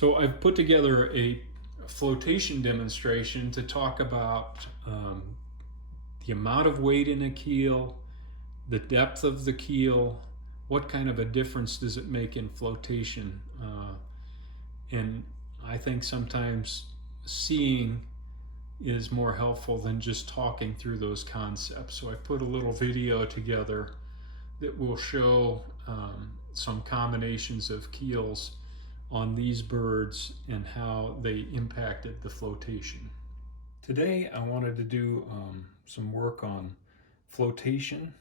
So I've put together a flotation demonstration to talk about the amount of weight in a keel, the depth of the keel, what kind of a difference does it make in flotation. And I think sometimes seeing is more helpful than just talking through those concepts. So I put a little video together that will show some combinations of keels on these birds and how they impacted the flotation. Today I wanted to do some work on flotation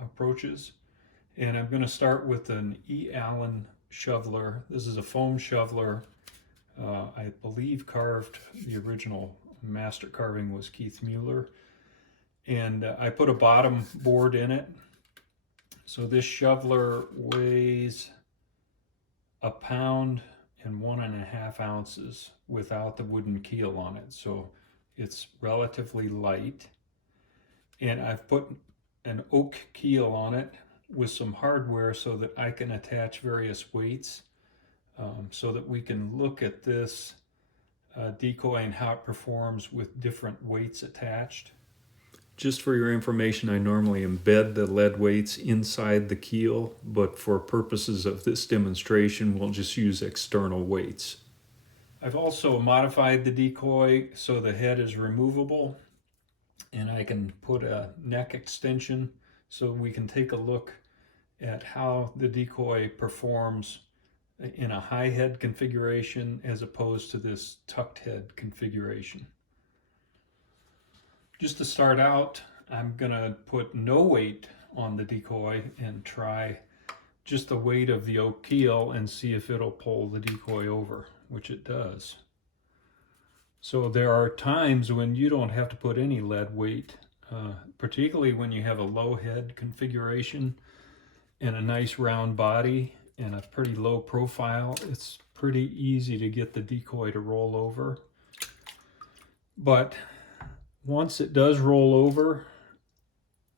approaches, and I'm going to start with an E. Allen shoveler. This is a foam shoveler. I believe carved, the original master carving was Keith Mueller, and I put a bottom board in it. So this shoveler weighs 1.5 pounds and 1.5 ounces without the wooden keel on it. So it's relatively light. And I've put an oak keel on it with some hardware so that I can attach various weights so that we can look at this decoy and how it performs with different weights attached. Just for your information, I normally embed the lead weights inside the keel, but for purposes of this demonstration, we'll just use external weights. I've also modified the decoy so the head is removable, and I can put a neck extension so we can take a look at how the decoy performs in a high head configuration as opposed to this tucked head configuration. Just to start out, I'm going to put no weight on the decoy and try just the weight of the oak keel and see if it'll pull the decoy over, which it does. So there are times when you don't have to put any lead weight, particularly when you have a low head configuration and a nice round body and a pretty low profile. It's pretty easy to get the decoy to roll over. But once it does roll over,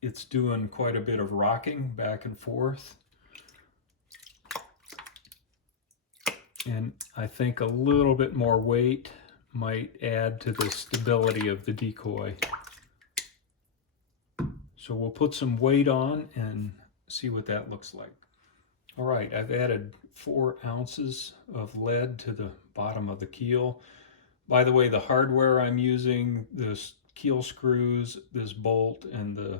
it's doing quite a bit of rocking back and forth. And I think a little bit more weight might add to the stability of the decoy. So we'll put some weight on and see what that looks like. All right, I've added 4 ounces of lead to the bottom of the keel. By the way, the hardware I'm using, this keel screws, this bolt, and the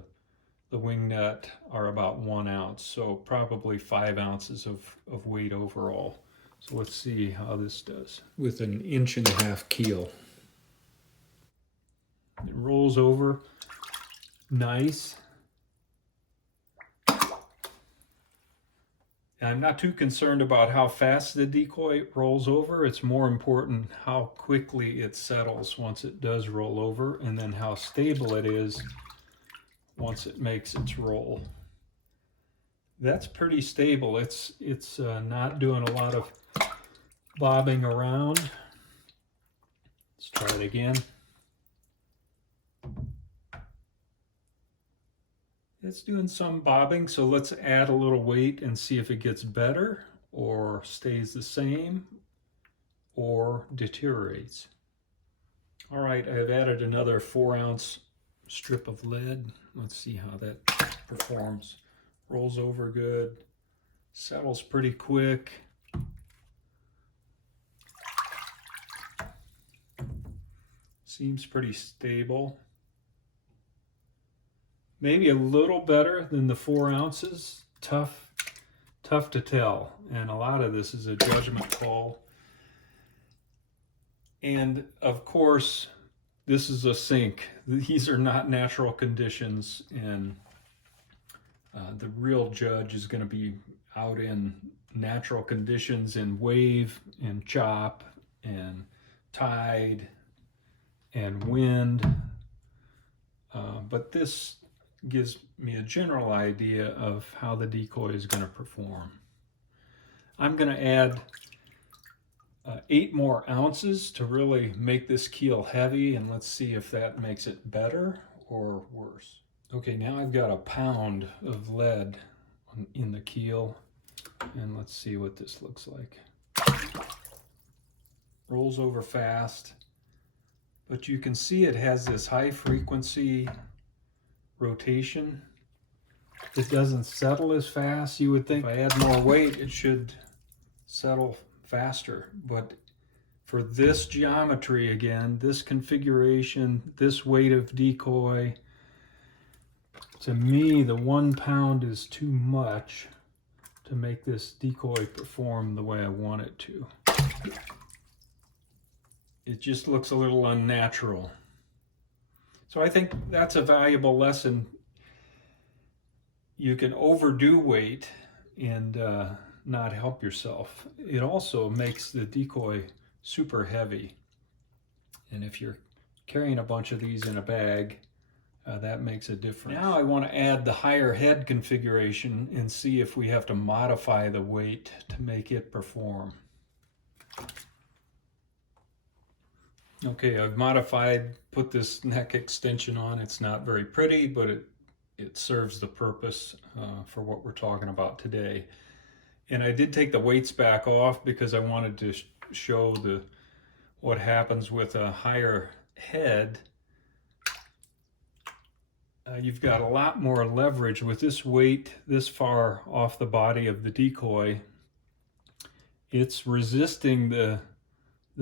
wing nut are about 1 ounce, so probably 5 ounces of weight overall. So let's see how this does with an 1.5 inch keel. It rolls over nice. I'm not too concerned about how fast the decoy rolls over. It's more important how quickly it settles once it does roll over, and then how stable it is once it makes its roll. That's pretty stable. It's not doing a lot of bobbing around. Let's try it again. It's doing some bobbing, so let's add a little weight and see if it gets better or stays the same or deteriorates. All right, I've added another 4 ounce strip of lead. Let's see how that performs. Rolls over good, settles pretty quick. Seems pretty stable. Maybe a little better than the 4 ounces. Tough to tell. And a lot of this is a judgment call. And of course, this is a sink. These are not natural conditions, and the real judge is going to be out in natural conditions in wave and chop and tide and wind. But this gives me a general idea of how the decoy is going to perform. I'm going to add 8 more ounces to really make this keel heavy, and let's see if that makes it better or worse. Okay, now I've got 1 pound of lead in the keel, and let's see what this looks like. rolls over fast. But you can see it has this high frequency rotation. It doesn't settle as fast. You would think if I add more weight, it should settle faster. But for this geometry again, this configuration, this weight of decoy, to me, the 1 pound is too much to make this decoy perform the way I want it to. It just looks a little unnatural. So I think that's a valuable lesson. You can overdo weight and not help yourself. It also makes the decoy super heavy. And if you're carrying a bunch of these in a bag, that makes a difference. Now I want to add the higher head configuration and see if we have to modify the weight to make it perform. Okay, I've modified, put this neck extension on. It's not very pretty, but it serves the purpose for what we're talking about today. And I did take the weights back off because I wanted to show what happens with a higher head. You've got a lot more leverage with this weight this far off the body of the decoy. It's resisting the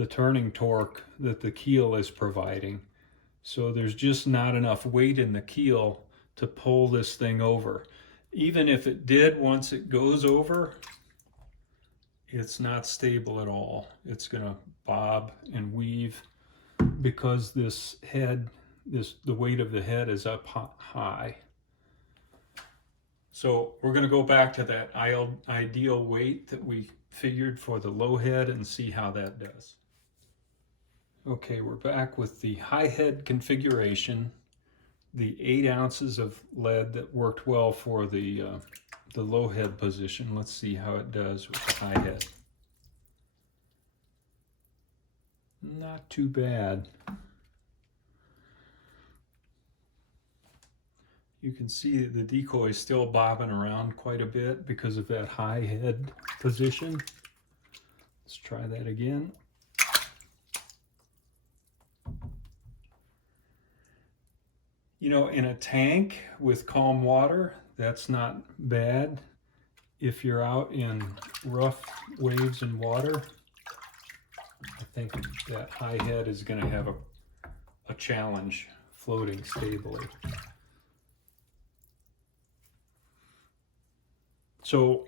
turning torque that the keel is providing. So there's just not enough weight in the keel to pull this thing over. Even if it did, once it goes over, it's not stable at all. It's gonna bob and weave because this head, the weight of the head is up high. So we're going to go back to that ideal weight that we figured for the low head and see how that does. Okay, we're back with the high head configuration, the 8 ounces of lead that worked well for the low head position. Let's see how it does with the high head. Not too bad. You can see that the decoy is still bobbing around quite a bit because of that high head position. Let's try that again. You know, in a tank with calm water, that's not bad. If you're out in rough waves and water, I think that high head is going to have a challenge floating stably. So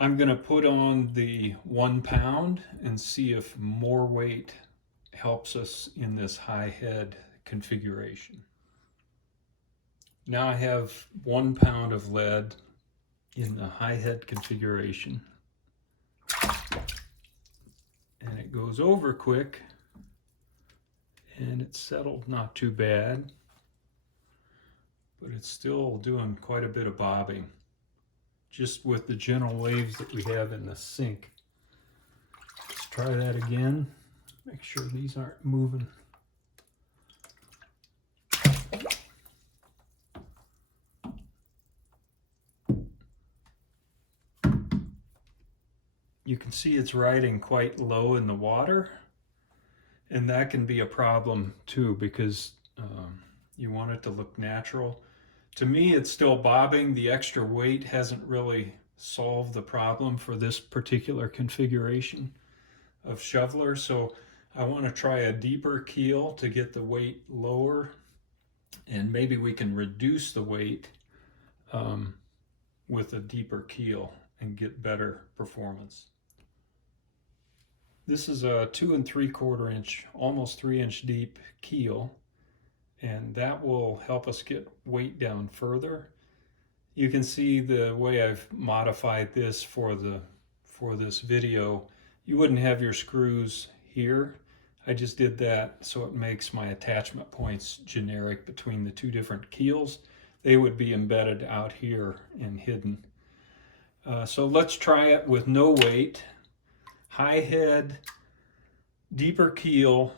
I'm going to put on the 1 pound and see if more weight helps us in this high head configuration. Now I have 1 pound of lead in the high head configuration, and it goes over quick and it's settled not too bad, but it's still doing quite a bit of bobbing just with the gentle waves that we have in the sink. Let's try that again. Make sure these aren't moving. You can see it's riding quite low in the water, and that can be a problem too because you want it to look natural. To me, it's still bobbing. The extra weight hasn't really solved the problem for this particular configuration of shoveler. So I want to try a deeper keel to get the weight lower, and maybe we can reduce the weight with a deeper keel and get better performance. This is a 2 3/4 inch, almost 3 inch deep keel, and that will help us get weight down further. You can see the way I've modified this for this video. You wouldn't have your screws here. I just did that so it makes my attachment points generic between the 2 different keels. They would be embedded out here and hidden. So let's try it with no weight, high head, deeper keel.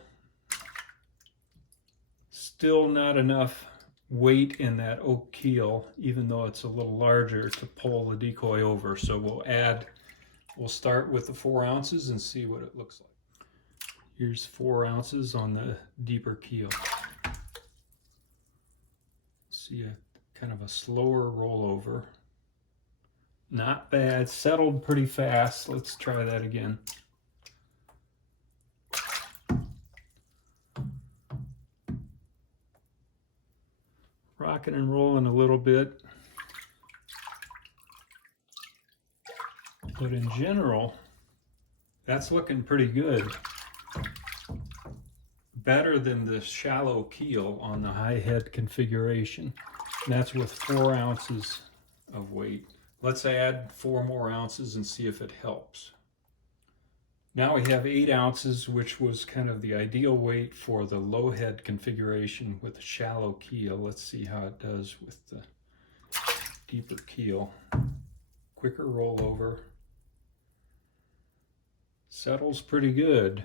Still not enough weight in that oak keel, even though it's a little larger, to pull the decoy over. So we'll start with the 4 ounces and see what it looks like. Here's 4 ounces on the deeper keel. See a kind of a slower rollover. Not bad, settled pretty fast. Let's try that again. Rocking and rolling a little bit. But in general, that's looking pretty good. Better than the shallow keel on the high head configuration. And that's with 4 ounces of weight. Let's add 4 more ounces and see if it helps. Now we have 8 ounces, which was kind of the ideal weight for the low head configuration with the shallow keel. Let's see how it does with the deeper keel. Quicker rollover. Settles pretty good.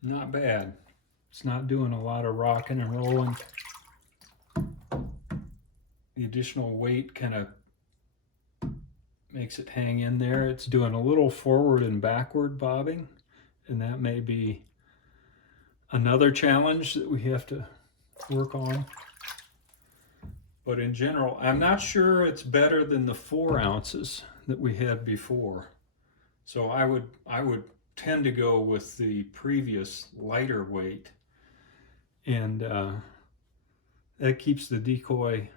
Not bad. It's not doing a lot of rocking and rolling. The additional weight kind of makes it hang in there. It's doing a little forward and backward bobbing, and that may be another challenge that we have to work on. But in general, I'm not sure it's better than the 4 ounces that we had before. So I would tend to go with the previous lighter weight, and that keeps the decoy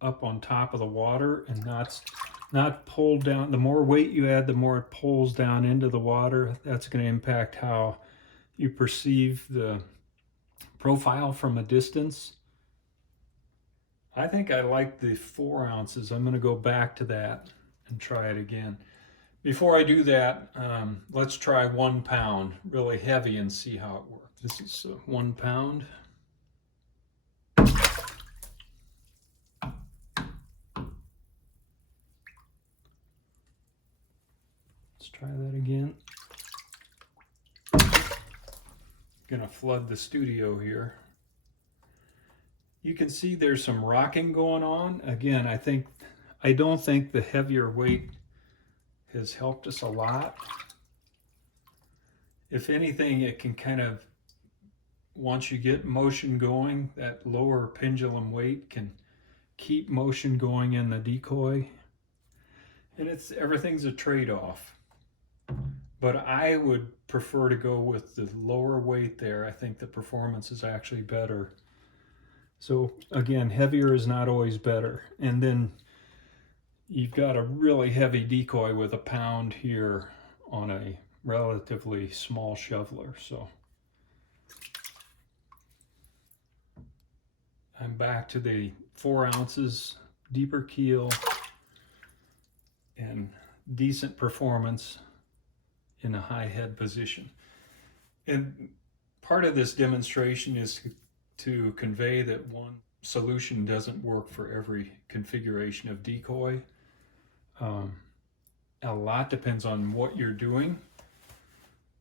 up on top of the water and not pulled down. The more weight you add, the more it pulls down into the water. That's going to impact how you perceive the profile from a distance. I think I like the 4 ounces. I'm going to go back to that and try it again. Before I do that, let's try 1 pound, really heavy, and see how it works. This is 1 pound. Let's try that again. Gonna flood the studio here. You can see there's some rocking going on. Again, I don't think the heavier weight has helped us a lot. If anything, it can kind of, once you get motion going, that lower pendulum weight can keep motion going in the decoy. And everything's a trade-off. But I would prefer to go with the lower weight there. I think the performance is actually better. So again, heavier is not always better. And then you've got a really heavy decoy with 1 pound here on a relatively small shoveler. So I'm back to the 4 ounces, deeper keel, and decent performance in a high head position. And part of this demonstration is to convey that one solution doesn't work for every configuration of decoy. A lot depends on what you're doing.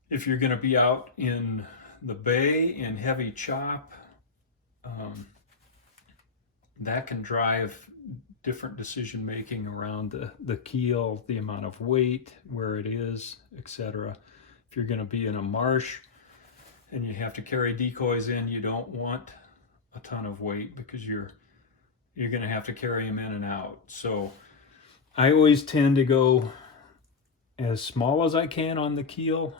If you're going to be out in the bay in heavy chop, that can drive different decision making around the keel, the amount of weight, where it is, etc. If you're going to be in a marsh and you have to carry decoys in, you don't want a ton of weight because you're going to have to carry them in and out. So I always tend to go as small as I can on the keel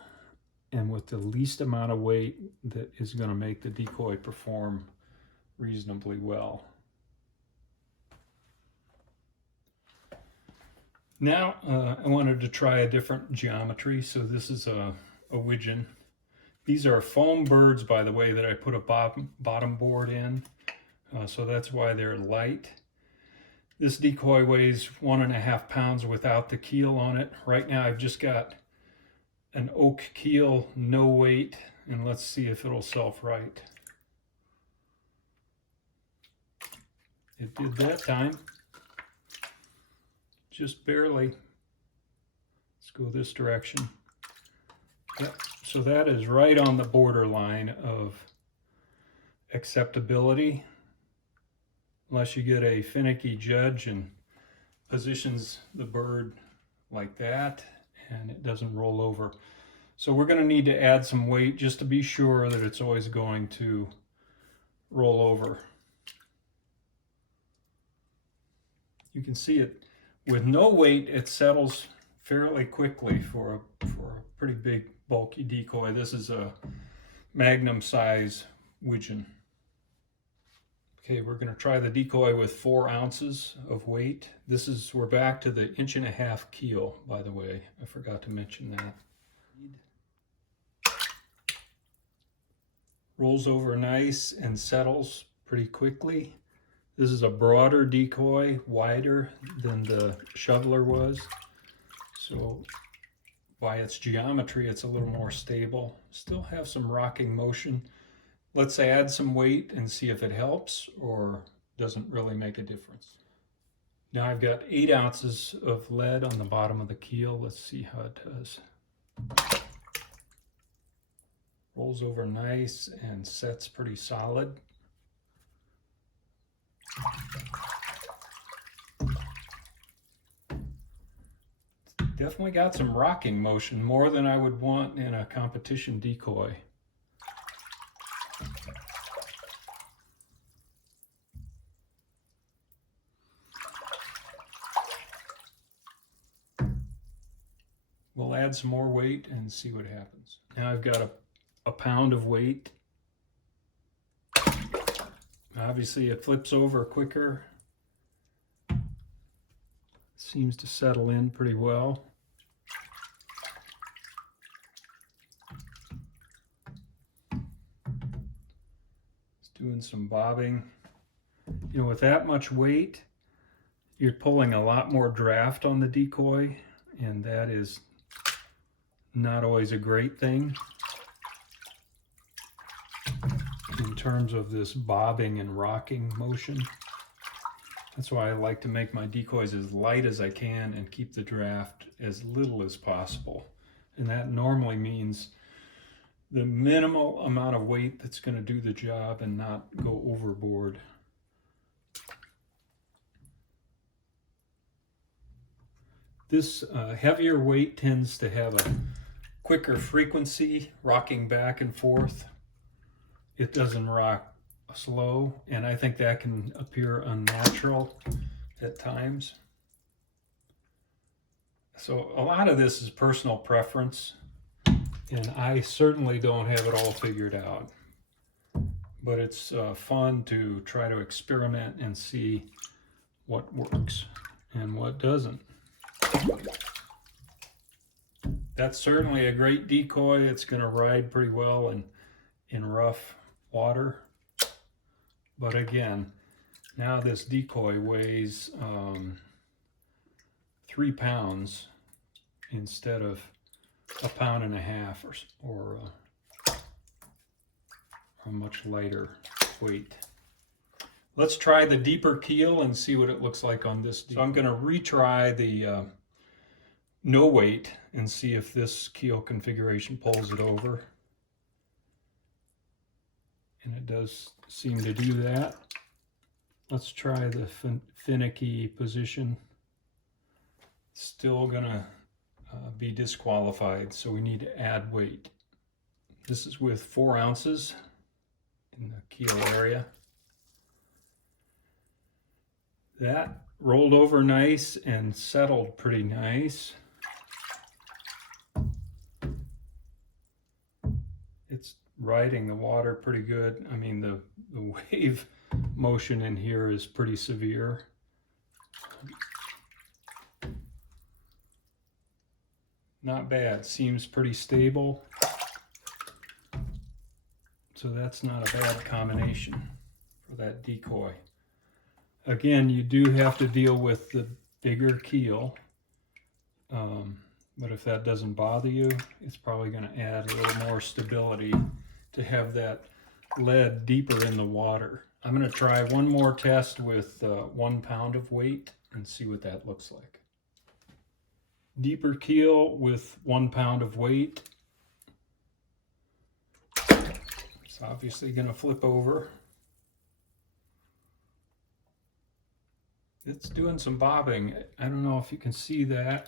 and with the least amount of weight that is going to make the decoy perform reasonably well. Now I wanted to try a different geometry. So this is a widgeon. These are foam birds, by the way, that I put a bottom board in. So that's why they're light. This decoy weighs 1.5 pounds without the keel on it. Right now I've just got an oak keel, no weight, and let's see if it'll self-right. It did that time. Just barely. Let's go this direction. Yep. So that is right on the borderline of acceptability. unless you get a finicky judge and positions the bird like that and it doesn't roll over. So we're going to need to add some weight just to be sure that it's always going to roll over. You can see it with no weight, it settles fairly quickly for a pretty big bulky decoy. This is a Magnum size widgeon. Okay, we're going to try the decoy with 4 ounces of weight. We're back to the 1.5 inch keel, by the way. I forgot to mention that. Rolls over nice and settles pretty quickly. This is a broader decoy, wider than the shoveler was. So by its geometry, it's a little more stable. Still have some rocking motion. Let's add some weight and see if it helps or doesn't really make a difference. Now I've got 8 ounces of lead on the bottom of the keel. Let's see how it does. Rolls over nice and sets pretty solid. Definitely got some rocking motion, more than I would want in a competition decoy. We'll add some more weight and see what happens. Now I've got a pound of weight. Obviously it flips over quicker. Seems to settle in pretty well. It's doing some bobbing. You know, with that much weight, you're pulling a lot more draft on the decoy, and that is not always a great thing in terms of this bobbing and rocking motion. That's why I like to make my decoys as light as I can and keep the draft as little as possible. And that normally means the minimal amount of weight that's going to do the job and not go overboard. This heavier weight tends to have a quicker frequency, rocking back and forth. It doesn't rock slow, and I think that can appear unnatural at times. So a lot of this is personal preference, and I certainly don't have it all figured out. But it's fun to try to experiment and see what works and what doesn't. That's certainly a great decoy. It's going to ride pretty well in rough water. But again, now this decoy weighs 3 pounds instead of 1.5 pounds or a much lighter weight. Let's try the deeper keel and see what it looks like on this. So I'm going to retry the no weight and see if this keel configuration pulls it over. And it does seem to do that. Let's try the finicky position. Still gonna be disqualified, so we need to add weight. This is with 4 ounces in the keel area. That rolled over nice and settled pretty nice. It's riding the water pretty good. I mean, the wave motion in here is pretty severe. Not bad. Seems pretty stable. So that's not a bad combination for that decoy. Again, you do have to deal with the bigger keel. But if that doesn't bother you, it's probably going to add a little more stability to have that lead deeper in the water. I'm going to try one more test with 1 pound of weight and see what that looks like. Deeper keel with 1 pound of weight. It's obviously going to flip over. it's doing some bobbing. I don't know if you can see that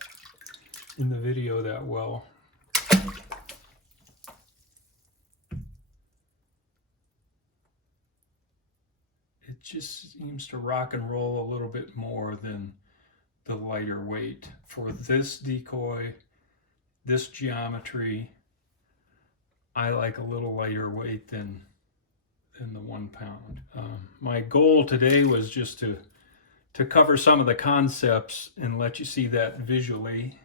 in the video that well. It just seems to rock and roll a little bit more than the lighter weight. For this decoy, this geometry, I like a little lighter weight than the 1 pound. My goal today was just to cover some of the concepts and let you see that visually,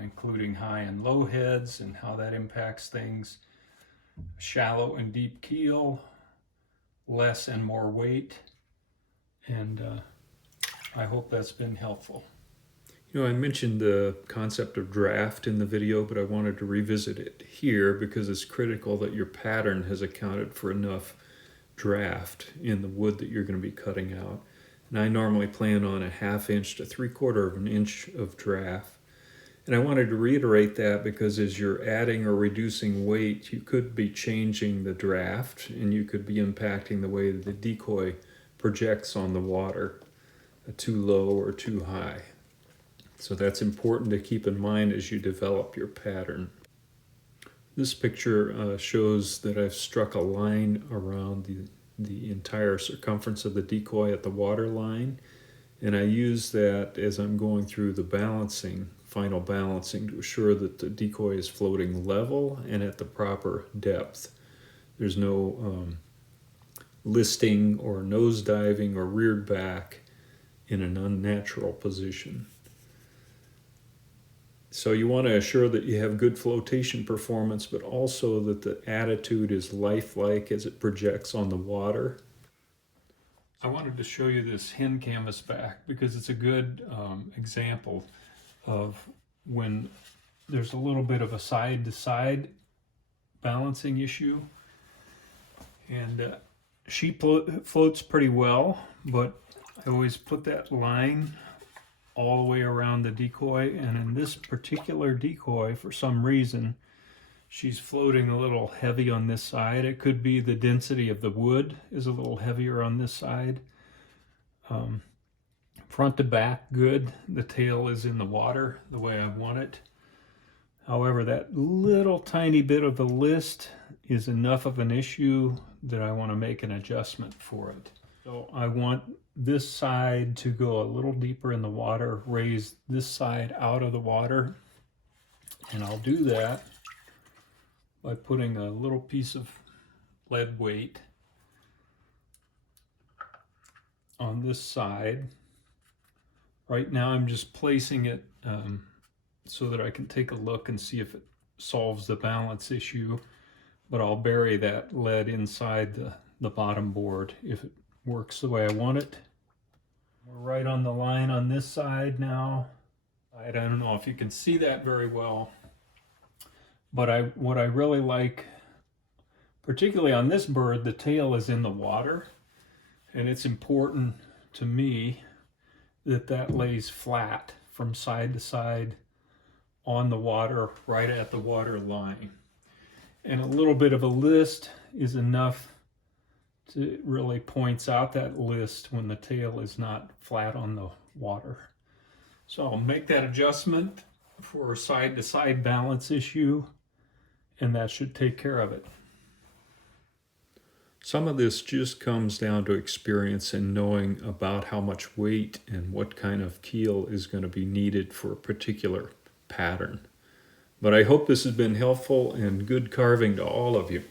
including high and low heads and how that impacts things, shallow and deep keel, less and more weight, and I hope that's been helpful. You know, I mentioned the concept of draft in the video, but I wanted to revisit it here because it's critical that your pattern has accounted for enough draft in the wood that you're going to be cutting out. And I normally plan on a 1/2 inch to 3/4 of an inch of draft. And I wanted to reiterate that because as you're adding or reducing weight, you could be changing the draft and you could be impacting the way that the decoy projects on the water, too low or too high. So that's important to keep in mind as you develop your pattern. This picture shows that I've struck a line around the entire circumference of the decoy at the water line. And I use that as I'm going through the final balancing to assure that the decoy is floating level and at the proper depth. There's no listing or nose diving or reared back in an unnatural position. So you want to assure that you have good flotation performance, but also that the attitude is lifelike as it projects on the water. I wanted to show you this hen canvas back because it's a good example of when there's a little bit of a side-to-side balancing issue. And she floats pretty well, but I always put that line all the way around the decoy, and in this particular decoy, for some reason, she's floating a little heavy on this side. It could be the density of the wood is a little heavier on this side. Front to back, good. The tail is in the water the way I want it. However, that little tiny bit of a list is enough of an issue that I want to make an adjustment for it. So I want this side to go a little deeper in the water, raise this side out of the water, and I'll do that by putting a little piece of lead weight on this side. Right now I'm just placing it so that I can take a look and see if it solves the balance issue, but I'll bury that lead inside the bottom board if it works the way I want it. We're right on the line on this side now. I don't know if you can see that very well, but what I really like, particularly on this bird, the tail is in the water, and it's important to me that that lays flat from side to side on the water, right at the water line. And a little bit of a list is enough to really points out that list when the tail is not flat on the water. So I'll make that adjustment for a side-to-side balance issue, and that should take care of it. Some of this just comes down to experience and knowing about how much weight and what kind of keel is going to be needed for a particular pattern. But I hope this has been helpful and good carving to all of you.